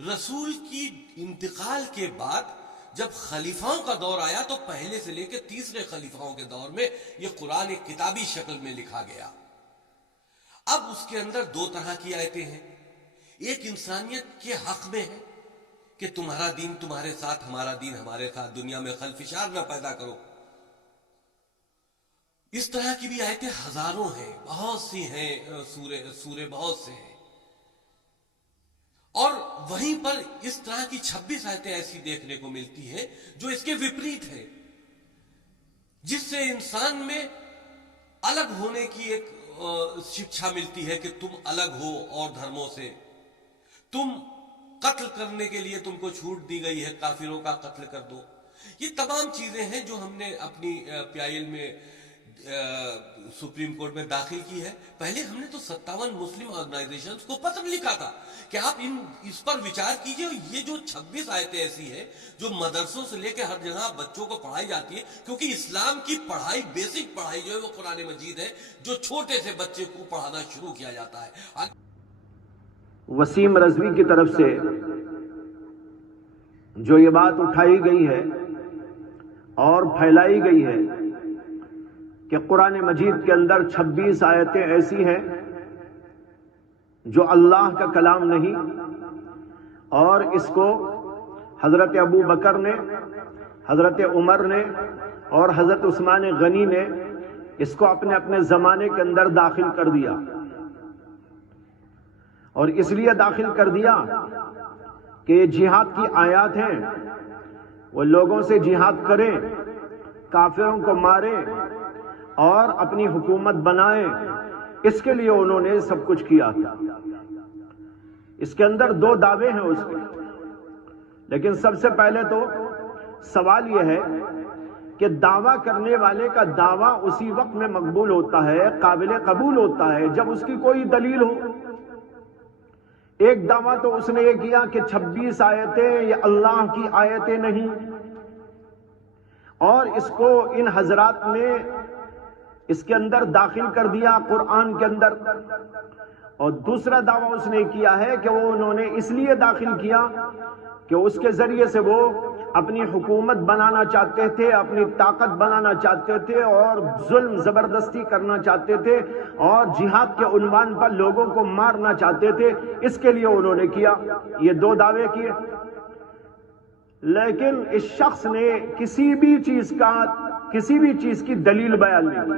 رسول کی انتقال کے بعد جب خلیفاؤں کا دور آیا تو پہلے سے لے کے تیسرے خلیفاؤں کے دور میں یہ قرآن ایک کتابی شکل میں لکھا گیا۔ اب اس کے اندر دو طرح کی آیتیں ہیں، ایک انسانیت کے حق میں ہے کہ تمہارا دین تمہارے ساتھ، ہمارا دین ہمارے ساتھ، دنیا میں خلفشار نہ پیدا کرو۔ اس طرح کی بھی آیتیں ہزاروں ہیں، بہت سی ہیں، سورے بہت سے ہیں۔ اور وہیں پر اس طرح کی 26 آیتیں ایسی دیکھنے کو ملتی ہیں جو اس کے وپریت ہے، جس سے انسان میں الگ ہونے کی ایک شکشا ملتی ہے کہ تم الگ ہو اور دھرموں سے، تم قتل کرنے کے لیے تم کو چھوٹ دی گئی ہے، کافروں کا قتل کر دو۔ یہ تمام چیزیں ہیں جو ہم نے اپنی PIL میں سپریم کورٹ میں داخل کی ہے۔ پہلے ہم نے تو 57 مسلم آرگنائزیشنز کو پتر لکھا تھا کہ آپ اس پر وچار کیجئے۔ یہ جو 26 آیتیں ایسی ہیں جو مدرسوں سے لے کے ہر جگہ بچوں کو پڑھائی جاتی ہے، کیونکہ اسلام کی پڑھائی، بیسک پڑھائی جو ہے وہ قرآن مجید ہے، جو چھوٹے سے بچے کو پڑھانا شروع کیا جاتا ہے۔ وسیم رضوی کی طرف سے جو یہ بات اٹھائی گئی ہے اور پھیلائی گئی ہے کہ قرآن مجید کے اندر 26 آیتیں ایسی ہیں جو اللہ کا کلام نہیں، اور اس کو حضرت ابو بکر نے، حضرت عمر نے اور حضرت عثمان غنی نے اس کو اپنے اپنے زمانے کے اندر داخل کر دیا، اور اس لیے داخل کر دیا کہ یہ جہاد کی آیات ہیں، وہ لوگوں سے جہاد کریں، کافروں کو ماریں اور اپنی حکومت بنائیں۔ اس کے لیے انہوں نے سب کچھ کیا تھا۔ اس کے اندر دو دعوے ہیں اس کے، لیکن سب سے پہلے تو سوال یہ ہے کہ دعویٰ کرنے والے کا دعویٰ اسی وقت میں مقبول ہوتا ہے، قابل قبول ہوتا ہے، جب اس کی کوئی دلیل ہو۔ ایک دعویٰ تو اس نے یہ کیا کہ 26 آیتیں یہ اللہ کی آیتیں نہیں، اور اس کو ان حضرات نے اس کے اندر داخل کر دیا قرآن کے اندر۔ اور دوسرا دعویٰ اس نے کیا ہے کہ وہ انہوں نے اس لیے داخل کیا کہ اس کے ذریعے سے وہ اپنی حکومت بنانا چاہتے تھے، اپنی طاقت بنانا چاہتے تھے، اور ظلم زبردستی کرنا چاہتے تھے، اور جہاد کے عنوان پر لوگوں کو مارنا چاہتے تھے۔ اس کے لیے انہوں نے کیا، یہ دو دعوے کیے۔ لیکن اس شخص نے کسی بھی چیز کی دلیل بیان نہیں کی۔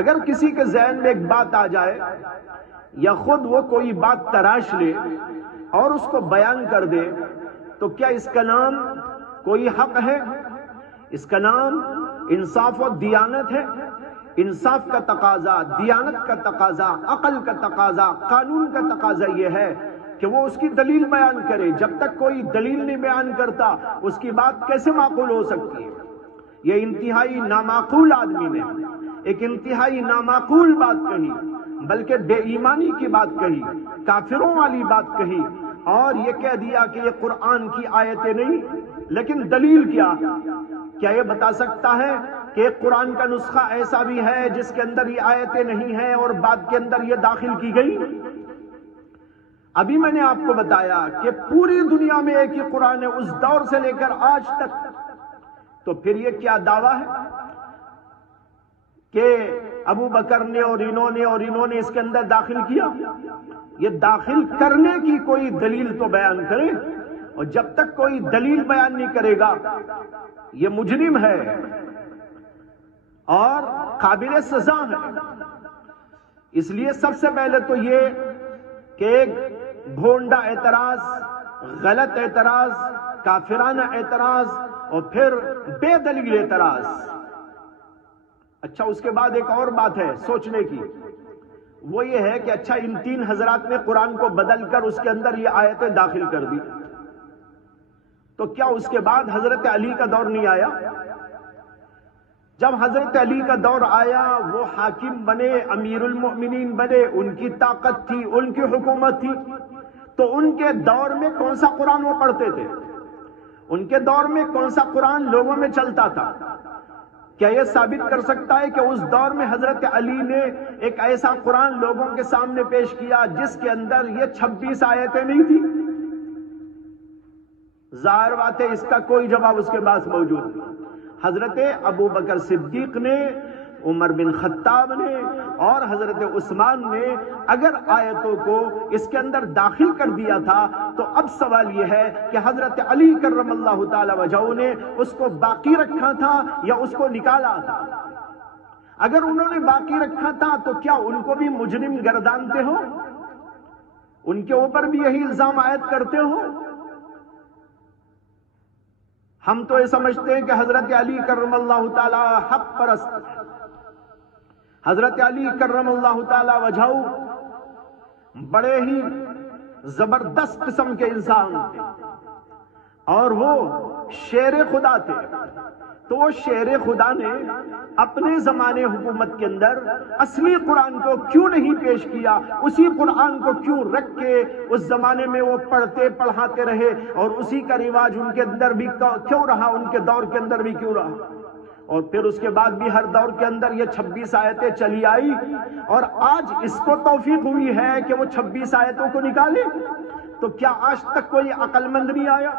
اگر کسی کے ذہن میں ایک بات آ جائے یا خود وہ کوئی بات تراش لے اور اس کو بیان کر دے، تو کیا اس کا نام کوئی حق ہے؟ اس کا نام انصاف و دیانت ہے؟ انصاف کا تقاضا، دیانت کا تقاضا، عقل کا تقاضا، قانون کا تقاضا یہ ہے کہ وہ اس کی دلیل بیان کرے۔ جب تک کوئی دلیل نہیں بیان کرتا، اس کی بات کیسے معقول ہو سکتی ہے؟ یہ انتہائی نامعقول آدمی نے ایک انتہائی نامعقول بات کہی، بلکہ بے ایمانی کی بات کہی، کافروں والی بات کہی، اور یہ کہہ دیا کہ یہ قرآن کی آیتیں نہیں۔ لیکن دلیل کیا یہ بتا سکتا ہے کہ ایک قرآن کا نسخہ ایسا بھی ہے جس کے اندر یہ آیتیں نہیں ہیں اور بعد کے اندر یہ داخل کی گئی؟ ابھی میں نے آپ کو بتایا کہ پوری دنیا میں ایک ہی قرآن ہے، اس دور سے لے کر آج تک۔ تو پھر یہ کیا دعویٰ ہے کہ ابو بکر نے اور انہوں نے اس کے اندر داخل کیا؟ یہ داخل کرنے کی کوئی دلیل تو بیان کرے، اور جب تک کوئی دلیل بیان نہیں کرے گا یہ مجرم ہے اور قابل سزا ہے۔ اس لیے سب سے پہلے تو یہ کہ ایک بھونڈا اعتراض، غلط اعتراض، کافرانہ اعتراض، اور پھر بے دلیل اعتراض۔ اچھا، اس کے بعد ایک اور بات ہے سوچنے کی، وہ یہ ہے کہ اچھا ان تین حضرات نے قرآن کو بدل کر اس کے اندر یہ آیتیں داخل کر دی، تو کیا اس کے بعد حضرت علی کا دور نہیں آیا؟ جب حضرت علی کا دور آیا، وہ حاکم بنے، امیر المؤمنین بنے، ان کی طاقت تھی، ان کی حکومت تھی، تو ان کے دور میں کون سا قرآن وہ پڑھتے تھے؟ ان کے دور میں کون سا قرآن لوگوں میں چلتا تھا؟ کیا یہ ثابت کر سکتا ہے کہ اس دور میں حضرت علی نے ایک ایسا قرآن لوگوں کے سامنے پیش کیا جس کے اندر یہ 26 آیتیں نہیں تھی؟ ظاہر بات ہے اس کا کوئی جواب اس کے پاس موجود نہیں۔ حضرت ابو بکر صدیق نے، عمر بن خطاب نے اور حضرت عثمان نے اگر آیتوں کو اس کے اندر داخل کر دیا تھا تو اب سوال یہ ہے کہ حضرت علی کرم اللہ تعالی وجہہ نے اس کو باقی رکھا تھا یا اس کو نکالا تھا؟ اگر انہوں نے باقی رکھا تھا تو کیا ان کو بھی مجرم گردانتے ہو؟ ان کے اوپر بھی یہی الزام عائد کرتے ہو؟ ہم تو یہ سمجھتے ہیں کہ حضرت علی کرم اللہ تعالی حق پرست، حضرت علی کرم اللہ تعالی وجہہ بڑے ہی زبردست قسم کے انسان تھے اور وہ شیر خدا تھے۔ تو وہ شیر خدا نے اپنے زمانے حکومت کے اندر اصلی قرآن کو کیوں نہیں پیش کیا؟ اسی قرآن کو کیوں رکھ کے اس زمانے میں وہ پڑھتے پڑھاتے رہے اور اسی کا رواج ان کے اندر بھی کیوں رہا، ان کے دور کے اندر بھی کیوں رہا؟ اور پھر اس کے بعد بھی ہر دور کے اندر یہ 26 آیتیں چلی آئی اور آج اس کو توفیق ہوئی ہے کہ وہ 26 آیتوں کو نکالے۔ تو کیا آج تک کوئی عقل مند نہیں آیا؟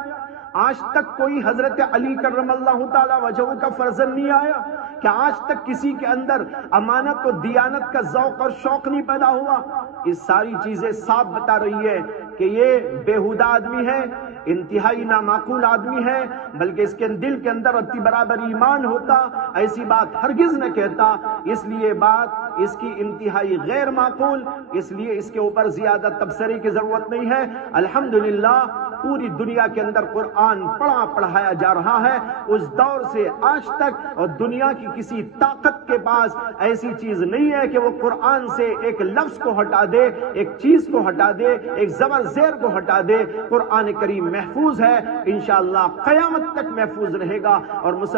آج تک کوئی حضرت علی کرم اللہ تعالی وجہہ کا فرزند نہیں آیا؟ کیا آج تک کسی کے اندر امانت و دیانت کا ذوق اور شوق نہیں پیدا ہوا؟ یہ ساری چیزیں صاف بتا رہی ہے کہ یہ بیہودہ آدمی ہے، انتہائی نامعقول آدمی ہے، بلکہ اس کے دل کے اندر اتی برابر ایمان ہوتا ایسی بات ہرگز نہ کہتا۔ اس لیے بات اس کی انتہائی غیر معقول، اس لیے اس کے اوپر زیادہ تبصرے کی ضرورت نہیں ہے۔ الحمدللہ پوری دنیا کے اندر قرآن پڑھایا جا رہا ہے، اس دور سے آج تک، اور دنیا کی کسی طاقت کے پاس ایسی چیز نہیں ہے کہ وہ قرآن سے ایک لفظ کو ہٹا دے، ایک چیز کو ہٹا دے، ایک زبر زیر کو ہٹا دے۔ قرآن کریم محفوظ ہے، انشاءاللہ قیامت تک محفوظ رہے گا اور مسلمان